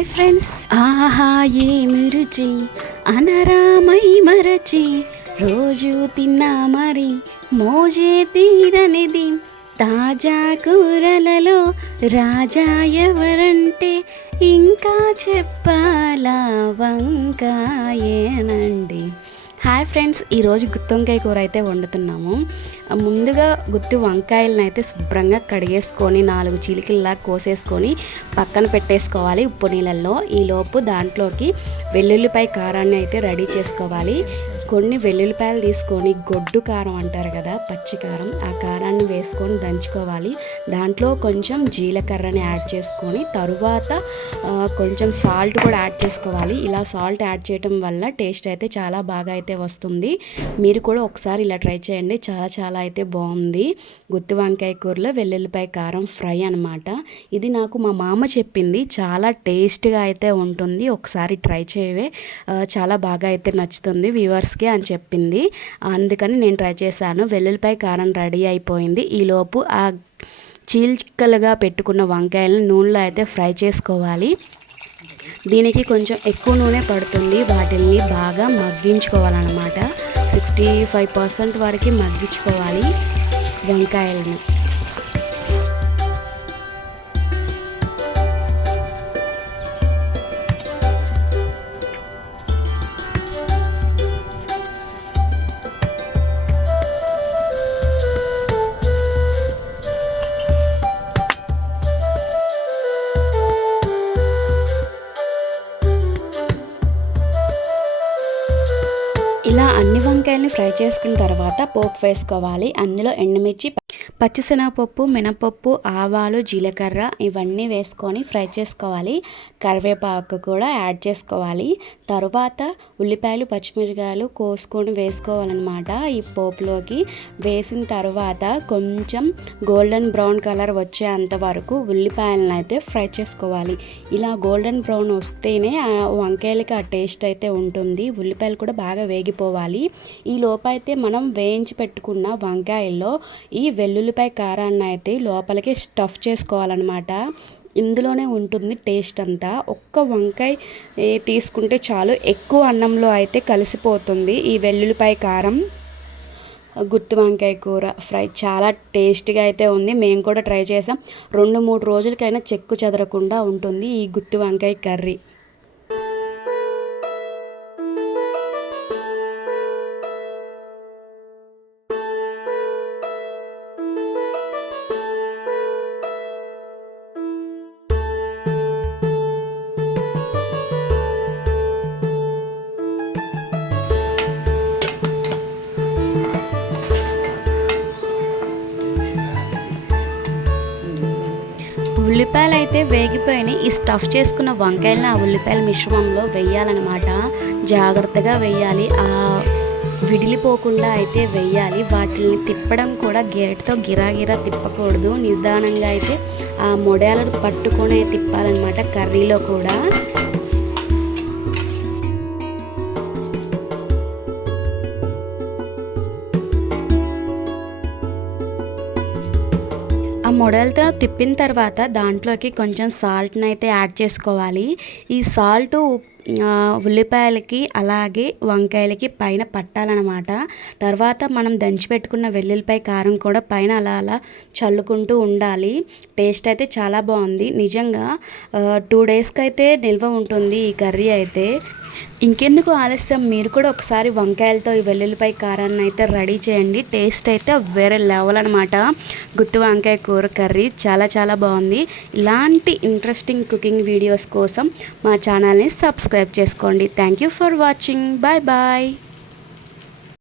Hi friends. ఆహా ఏమి రుచి అనరామై మరచి. రోజు తిన్నా మరి మోజే తీరనిది. తాజా కూరలలో రాజా ఎవరంటే ఇంకా చెప్పాలా వంకాయేనండి. హాయ్ ఫ్రెండ్స్ ఈరోజు గుత్తి వంకాయ కూర అయితే వండుతున్నాము. ముందుగా గుత్తి వంకాయలను అయితే శుభ్రంగా కడిగేసుకొని నాలుగు చిలికల్లా కోసేసుకొని పక్కన పెట్టేసుకోవాలి ఉప్పు నీళ్ళల్లో. ఈలోపు దాంట్లోకి వెల్లుల్లిపాయ కారాన్ని అయితే రెడీ చేసుకోవాలి. కొన్ని వెల్లుల్లిపాయలు తీసుకొని గొడ్డు కారం అంటారు కదా పచ్చి కారం ఆ కారాన్ని వేసుకొని దంచుకోవాలి. దాంట్లో కొంచెం జీలకర్రని యాడ్ చేసుకొని తరువాత కొంచెం సాల్ట్ కూడా యాడ్ చేసుకోవాలి. ఇలా సాల్ట్ యాడ్ చేయడం వల్ల టేస్ట్ అయితే చాలా బాగా అయితే వస్తుంది. మీరు కూడా ఒకసారి ఇలా ట్రై చేయండి. చాలా చాలా అయితే బాగుంది. గుత్తి వంకాయ కూరలో వెల్లుల్లిపాయ కారం ఫ్రై అనమాట ఇది నాకు మా మామ చెప్పింది. చాలా టేస్ట్గా అయితే ఉంటుంది. ఒకసారి ట్రై చేయవే. చాలా బాగా అయితే నచ్చుతుంది. వ్యూవర్స్కి అని చెప్పింది. అందుకని నేను ట్రై చేశాను. వెల్లుల్లిపాయ కారం రెడీ అయిపోయింది. ఈలోపు ఆ చీల్చిక్కలుగా పెట్టుకున్న వంకాయలను నూనెలో అయితే ఫ్రై చేసుకోవాలి. దీనికి కొంచెం ఎక్కువ నూనె పడుతుంది. వాటిల్ని బాగా మగ్గించుకోవాలన్నమాట. సిక్స్టీ ఫైవ్ పర్సెంట్ వరకు మగ్గించుకోవాలి వంకాయలను. ఇలా అన్ని వంకాయల్ని ఫ్రై చేసుకున్న తర్వాత పోపు వేసుకోవాలి. అందులో ఎండుమిర్చి పచ్చిశనగపప్పు మినపప్పు ఆవాలు జీలకర్ర ఇవన్నీ వేసుకొని ఫ్రై చేసుకోవాలి. కరివేపాకు కూడా యాడ్ చేసుకోవాలి. తరువాత ఉల్లిపాయలు పచ్చిమిరకాయలు కోసుకొని వేసుకోవాలన్నమాట. ఈ పోపులోకి వేసిన తర్వాత కొంచెం గోల్డెన్ బ్రౌన్ కలర్ వచ్చేంత వరకు ఉల్లిపాయలను అయితే ఫ్రై చేసుకోవాలి. ఇలా గోల్డెన్ బ్రౌన్ వస్తేనే వంకాయలకి ఆ టేస్ట్ అయితే ఉంటుంది. ఉల్లిపాయలు కూడా బాగా వేగిపోవాలి. ఈ లోపైతే మనం వేయించి పెట్టుకున్న వంకాయల్లో ఈ వెల్లుల్లి ఉల్లిపాయ కారాన్ని అయితే లోపలికి స్టఫ్ చేసుకోవాలన్నమాట. ఇందులోనే ఉంటుంది టేస్ట్ అంతా. ఒక్క వంకాయ తీసుకుంటే చాలు ఎక్కువ అన్నంలో అయితే కలిసిపోతుంది ఈ వెల్లుల్లిపాయ కారం. గుత్తి వంకాయ కూర ఫ్రై చాలా టేస్టీగా అయితే ఉంది. మేము కూడా ట్రై చేసాం. రెండు మూడు రోజులకైనా చెక్కు చెదరకుండా ఉంటుంది ఈ గుత్తి వంకాయ కర్రీ. ఉల్లిపాయలు అయితే వేగిపోయినాయి. ఈ స్టఫ్ చేసుకున్న వంకాయలను ఆ ఉల్లిపాయల మిశ్రమంలో వేయాలన్నమాట. జాగ్రత్తగా వేయాలి. ఆ విడిలిపోకుండా అయితే వేయాలి. వాటిని తిప్పడం కూడా గెరటితో గిరాగిరా తిప్పకూడదు. నిదానంగా అయితే ఆ మొడయాలను పట్టుకొని తిప్పాలన్నమాట కర్రీలో కూడా. ఆ మొడలతో తిప్పిన తర్వాత దాంట్లోకి కొంచెం సాల్ట్ని అయితే యాడ్ చేసుకోవాలి. ఈ సాల్ట్ ఉల్లిపాయలకి అలాగే వంకాయలకి పైన పట్టాలన్నమాట. తర్వాత మనం దంచిపెట్టుకున్న వెల్లుల్లిపాయ కారం కూడా పైన అలా అలా చల్లుకుంటూ ఉండాలి. టేస్ట్ అయితే చాలా బాగుంది. నిజంగా టూ డేస్కి అయితే నిల్వ ఉంటుంది ఈ కర్రీ అయితే. ఇంకెందుకు ఆలస్యం? మీరు కూడా ఒకసారి వంకాయలతో ఈ వెల్లుల్లిపాయ కారాన్ని అయితే రెడీ చేయండి. టేస్ట్ అయితే వేరే లెవెల్ అనమాట గుత్తి వంకాయ కూర కర్రీ చాలా చాలా బాగుంది. ఇలాంటి ఇంట్రెస్టింగ్ కుకింగ్ వీడియోస్ కోసం మా ఛానల్ని సబ్స్క్రైబ్ చేసుకోండి. Thank you for watching. Bye bye.